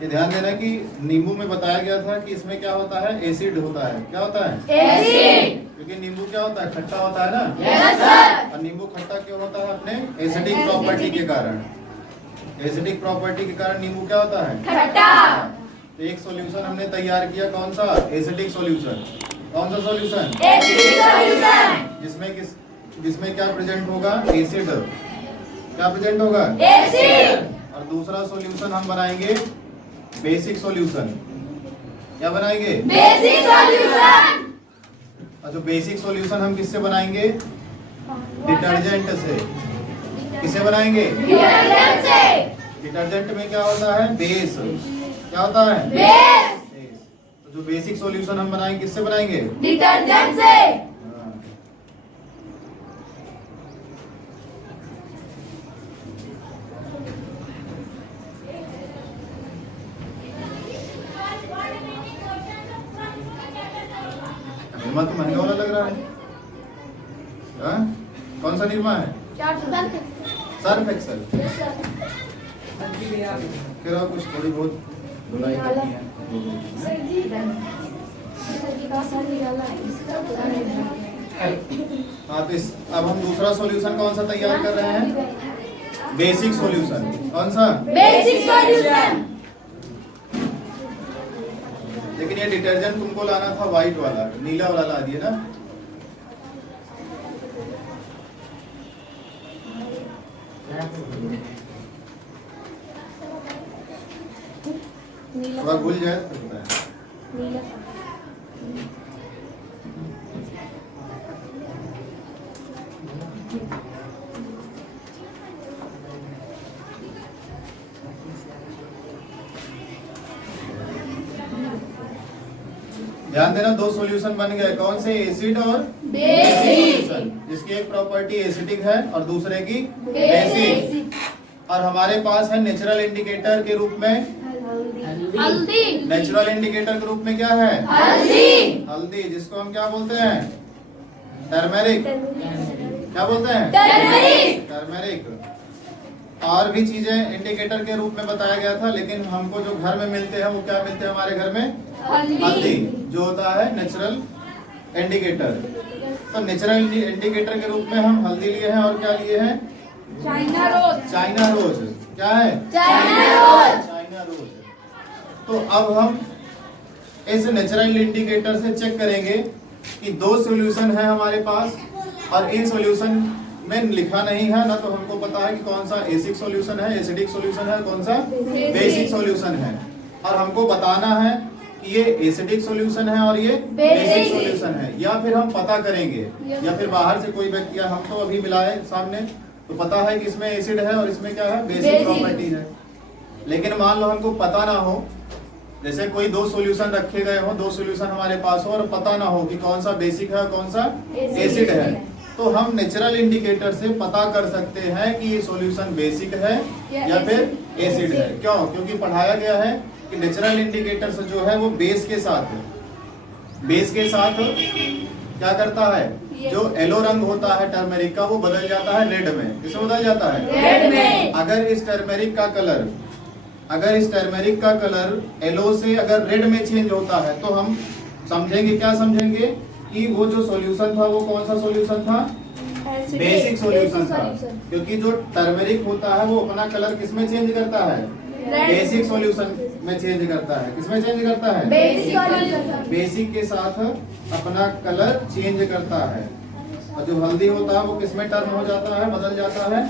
ये ध्यान देना कि नींबू में बताया गया था कि इसमें क्या होता है, एसिड होता है। क्या होता है? एसिड। क्योंकि नींबू क्या होता है, खट्टा होता है ना। Yes sir. और नींबू खट्टा क्यों होता है? अपने एसिडिक प्रॉपर्टी के कारण। एसिडिक प्रॉपर्टी के कारण नींबू क्या होता है, खट्टा। तो एक सॉल्यूशन हमने तैयार किया, कौन सा? Acidic solution. कौन सा सॉल्यूशन? Acidic solution. जिसमें क्या प्रेजेंट होगा, एसिड। क्या प्रेजेंट होगा? एसिड। और दूसरा सॉल्यूशन हम बनाएंगे बेसिक सॉल्यूशन। क्या बनाएंगे? Basic solution. और जो बेसिक सॉल्यूशन हम किससे बनाएंगे? डिटर्जेंट से। किससे बनाएंगे? डिटर्जेंट से। डिटर्जेंट में क्या होता है? बेस। क्या होता है? बेस। तो जो बेसिक सॉल्यूशन हम बनाएंगे किससे बनाएंगे? डिटर्जेंट से। निर्मा तो महंगा वाला लग रहा है। हाँ? कौन सा निर्मा है? Surf Excel. फिर और कुछ थोड़ी बहुत धुलाई करनी है। हाँ तो अब हम दूसरा सॉल्यूशन कौन सा तैयार कर रहे हैं? Basic solution. कौन सा? Basic solution. लेकिन ये डिटर्जेंट तुमको लाना था व्हाइट वाला, नीला वाला ला दिए ना। थोड़ा घुल जाए तो होता है। ध्यान देना, दो सॉल्यूशन बन गए। कौन से? एसिड और बेसिक। जिसकी एक प्रॉपर्टी एसिडिक है और दूसरे की बेसिक। और हमारे पास है नेचुरल इंडिकेटर के रूप में हल्दी। नेचुरल इंडिकेटर के रूप में क्या है? हल्दी। हल्दी, जिसको हम क्या बोलते हैं? टर्मेरिक। क्या बोलते हैं? टर्मरिक। टर्मेरिक। और भी चीजें इंडिकेटर के रूप में बताया गया था, लेकिन हमको जो घर में मिलते हैं वो क्या मिलते हैं हमारे घर में? हल्दी, जो होता है नेचुरल इंडिकेटर। तो नेचुरल इंडिकेटर के रूप में हम हल्दी लिए हैं और क्या लिए हैं? China Rose. China Rose. क्या है? China Rose. China Rose. तो अब हम इस नेचुरल इंडिकेटर से चेक करेंगे कि दो सॉल्यूशन है हमारे पास और इन सॉल्यूशन में लिखा नहीं है ना, तो हमको पता है कि कौन सा एसिडिक सॉल्यूशन है, एसिडिक सॉल्यूशन है, कौन सा बेसिक सॉल्यूशन है। और हमको बताना है कि ये एसिडिक सॉल्यूशन है और ये बेसिक सॉल्यूशन है, या फिर हम पता करेंगे, या फिर बाहर से कोई व्यक्ति, हम तो अभी मिलाए सामने तो पता है कि इसमें एसिड है और इसमें क्या है? बेसिक प्रॉपर्टी है। लेकिन मान लो हमको पता ना हो, जैसे कोई दो सॉल्यूशन रखे गए हो, दो सॉल्यूशन हमारे पास हो और पता ना हो कि कौन सा बेसिक है कौन सा एसिड है, तो हम नेचुरल इंडिकेटर से पता कर सकते हैं कि ये सॉल्यूशन बेसिक है या फिर एसिड है। क्यों? क्योंकि पढ़ाया गया है कि नेचुरल इंडिकेटर से जो है वो बेस के साथ क्या करता है? जो येलो रंग होता है टर्मेरिक का, वो बदल जाता है रेड में। किसमें बदल जाता है? रेड में। अगर इस टर्मेरिक का कलर येलो से अगर रेड में चेंज होता है तो हम समझेंगे, क्या समझेंगे? कि वो जो सॉल्यूशन था वो कौन सा सॉल्यूशन था? बेसिक सॉल्यूशन था। क्योंकि जो टर्मेरिक होता है वो अपना कलर किसमें चेंज करता है? बेसिक सॉल्यूशन में चेंज करता है। किसमें चेंज करता है? बेसिक के साथ अपना कलर चेंज करता है। और जो हल्दी होता है वो किसमें टर्न हो जाता है, बदल जाता है?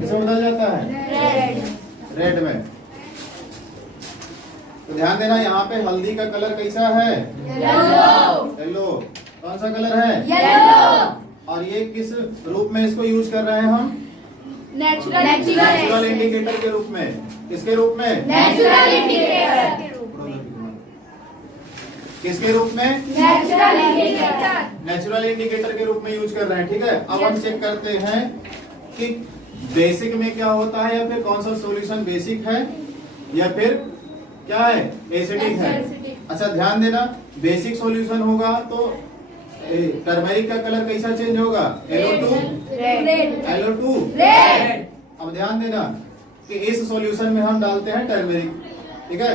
किसमें बदल जाता है? रेड में। तो ध्यान देना, यहाँ पे हल्दी का कलर कैसा है? येलो। कौन सा कलर है? येलो। और ये किस रूप में इसको यूज कर रहे हैं हम? नेचुरल इंडिकेटर के रूप में। किसके रूप में? Natural indicator. किसके रूप में? नेचुरल इंडिकेटर के रूप में यूज कर रहे हैं। ठीक है, अब हम चेक करते हैं कि बेसिक में क्या होता है, या फिर कौन सा सॉल्यूशन बेसिक है या फिर क्या है? एसिडिक है। अच्छा ध्यान देना, बेसिक सॉल्यूशन होगा तो टर्मेरिक का कलर कैसा चेंज होगा? Yellow to red. अब ध्यान देना कि इस सॉल्यूशन में हम डालते हैं टर्मेरिक, ठीक है।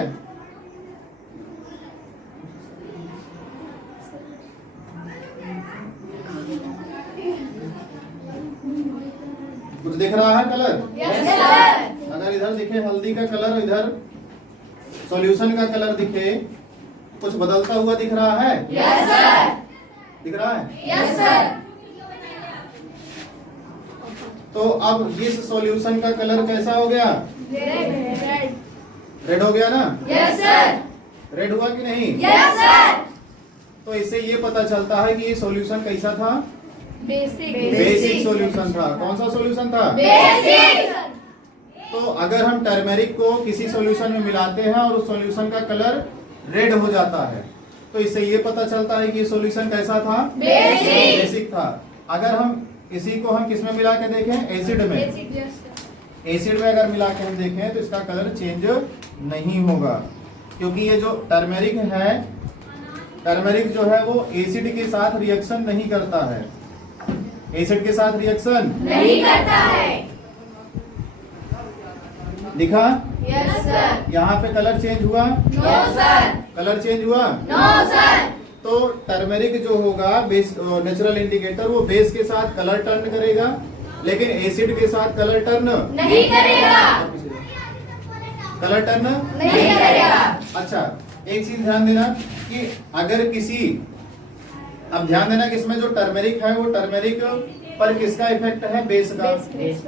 कुछ दिख रहा है कलर? Yes sir. अगर इधर दिखे हल्दी का कलर, इधर सॉल्यूशन का कलर दिखे, कुछ बदलता हुआ दिख रहा है? Yes sir. दिख रहा है? Yes sir. तो अब इस सॉल्यूशन का कलर कैसा हो गया? रेड। रेड हो गया ना? Yes sir. रेड हुआ कि नहीं? Yes sir. तो इससे ये पता चलता है कि ये सॉल्यूशन कैसा था? बेसिक। बेसिक सॉल्यूशन था। कौन सा सॉल्यूशन था? बेसिक। तो अगर हम टर्मेरिक को किसी सॉल्यूशन में मिलाते हैं और उस सॉल्यूशन का कलर रेड हो जाता है, तो इससे ये पता चलता है कि ये सॉल्यूशन कैसा था? बेसिक। बेसिक था। अगर हम इसी को हम किस में मिला के देखें? एसिड में। एसिड में अगर मिला के हम देखें तो इसका कलर चेंज नहीं होगा, क्योंकि ये जो टर्मेरिक है, टर्मेरिक जो है वो एसिड के साथ रिएक्शन नहीं करता है। एसिड के साथ रिएक्शन नहीं करता है। दिखा? Yes sir. यहाँ पे कलर चेंज हुआ? No sir. कलर चेंज हुआ? No sir. तो टर्मेरिक जो होगा बेस नेचुरल इंडिकेटर, वो बेस के साथ कलर टर्न करेगा, लेकिन एसिड के साथ कलर टर्न नहीं करेगा। कलर टर्न नहीं करेगा। अच्छा, एक चीज ध्यान देना कि अगर किसी, अब ध्यान देना कि इसमें जो टर्मेरिक है वो टर्मेरिक पर किसका इफेक्ट है? बेस का।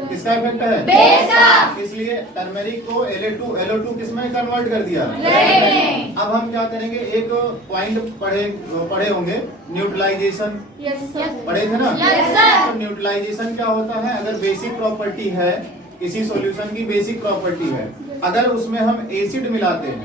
किसका इफेक्ट है? बेस का। इसलिए टर्मेरिक को LO2 किसमें कन्वर्ट कर दिया? रेड में। अब हम क्या करेंगे, एक पॉइंट पढ़े होंगे, न्यूट्रलाइजेशन। Yes sir. पढ़े थे ना? Yes sir. तो न्यूट्रलाइजेशन क्या होता है? अगर बेसिक प्रॉपर्टी है, किसी सॉल्यूशन की बेसिक प्रॉपर्टी है, अगर उसमें हम एसिड मिलाते हैं,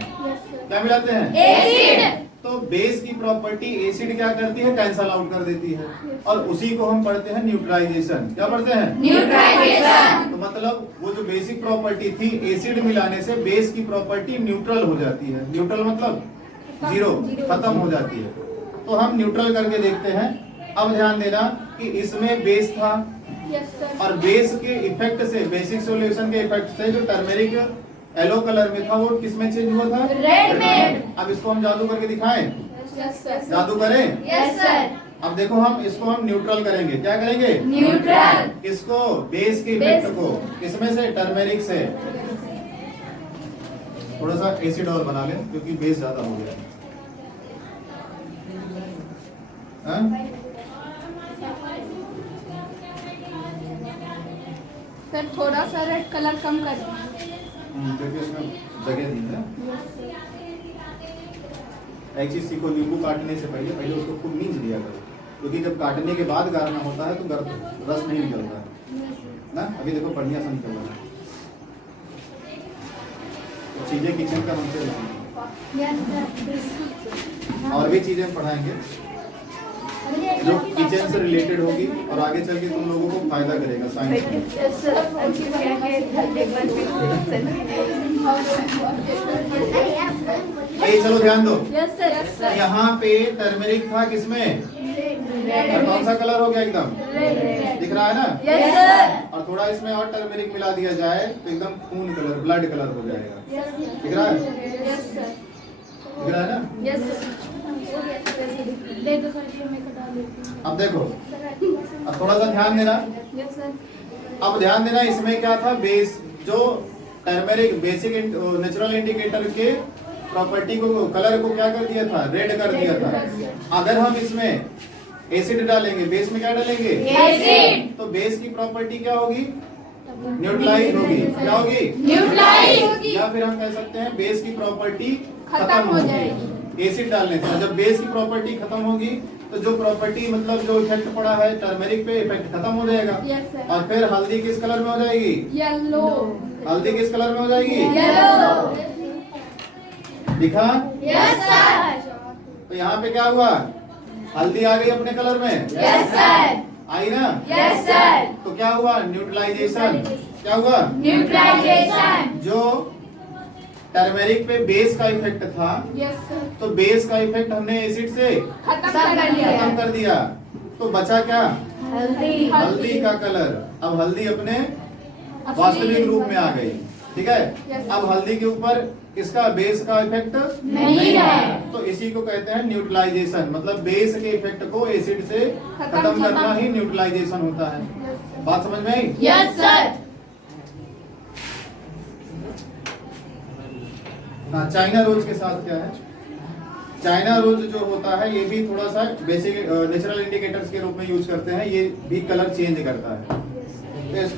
क्या मिलाते हैं? एसिड। तो बेस की प्रॉपर्टी एसिड क्या करती है? कैंसल आउट कर देती है, और उसी को हम पढ़ते हैं न्यूट्रलाइजेशन। क्या पढ़ते हैं? न्यूट्रलाइजेशन। तो मतलब वो जो बेसिक प्रॉपर्टी थी, एसिड मिलाने से बेस की प्रॉपर्टी न्यूट्रल हो जाती है। न्यूट्रल मतलब जीरो, खत्म हो जाती है। तो हम न्यूट्रल करके देखते हैं। अब ध्यान देना कि इसमें बेस था, यस सर। और बेस के इफेक्ट से, बेसिक सॉल्यूशन के इफेक्ट से जो टर्मेरिक येलो कलर में था वो किस में चेंज हुआ था? रेड में। अब इसको हम जादू करके दिखाएं? Yes sir. जादू करें? Yes sir. अब देखो, हम इसको हम न्यूट्रल करेंगे। क्या करेंगे? न्यूट्रल। इसको बेस के इफेक्ट को किसमें से? टर्मेरिक से। थोड़ा सा एसिड और बना लें क्योंकि बेस ज्यादा हो गया। हाँ? सर थोड़ा सा रेड कलर कम कर। क्योंकि उसमें जगह दी है। एक चीज सीखो, नींबू काटने से पहले उसको खूब मींज लिया करो, क्योंकि जब काटने के बाद गारना होता है तो रस नहीं निकलता है ना। अभी देखो बढ़िया सा निकल रहा है। तो चीजें किचन का हमसे और भी चीजें हम पढ़ाएंगे जो किचन से रिलेटेड होगी और आगे चल के तुम लोगों को फायदा करेगा साइंस में। चलो ध्यान दो। Yes sir. यहाँ पे टर्मेरिक था किसमें? और कौन सा कलर हो गया? एकदम दिख रहा है ना? Yes sir. और थोड़ा इसमें और टर्मेरिक मिला दिया जाए तो एकदम खून कलर, ब्लड कलर हो जाएगा। दिख रहा है? Yes sir. दिख रहा है ना? Yes sir. अब देखो, अब थोड़ा सा ध्यान देना। Yes sir. अब ध्यान देना, इसमें क्या था? बेस जो टर्मेरिक बेसिक नेचुरल इंडिकेटर के प्रॉपर्टी को, कलर को क्या कर दिया था? रेड कर दिया था। अगर हम इसमें एसिड डालेंगे, बेस में क्या डालेंगे? एसिड। तो बेस की प्रॉपर्टी क्या होगी? न्यूट्रलाइज होगी। क्या होगी? न्यूट्रलाइज होगी। या फिर हम कह सकते हैं बेस की प्रॉपर्टी खत्म हो जाएगी एसिड डालने से। जब बेस की प्रॉपर्टी खत्म होगी तो जो प्रॉपर्टी, मतलब जो इफेक्ट पड़ा है टर्मेरिक पे, इफेक्ट खत्म हो जाएगा। Yes sir. और फिर हल्दी किस कलर में हो जाएगी? येलो। हल्दी किस कलर में हो जाएगी? येलो। दिखा? Yes sir. तो यहाँ पे क्या हुआ? हल्दी आ गई अपने कलर में। Yes sir. आई ना? Yes sir. तो क्या हुआ? न्यूट्रलाइजेशन। क्या हुआ? न्यूट्रलाइजेशन। जो टर्मेरिक पे बेस का इफेक्ट था, यस सर। तो बेस का इफेक्ट हमने एसिड से खत्म कर दिया। खत्म कर दिया। तो बचा क्या? हल्दी। हल्दी का कलर। अब हल्दी अपने वास्तविक रूप में आ गई। ठीक है। Yes. अब हल्दी के ऊपर इसका बेस का इफेक्ट नहीं है। तो इसी को कहते हैं न्यूट्रलाइजेशन, मतलब बेस के इफेक्ट को एसिड से खत्म करना ही न्यूट्रलाइजेशन होता है। बात समझ में आई? Yes sir. हाँ, चाइना रोज के साथ क्या है? चाइना रोज जो होता है ये भी थोड़ा सा बेसिक नेचुरल इंडिकेटर्स के रूप में यूज करते हैं, ये भी कलर चेंज करता है। तो इसको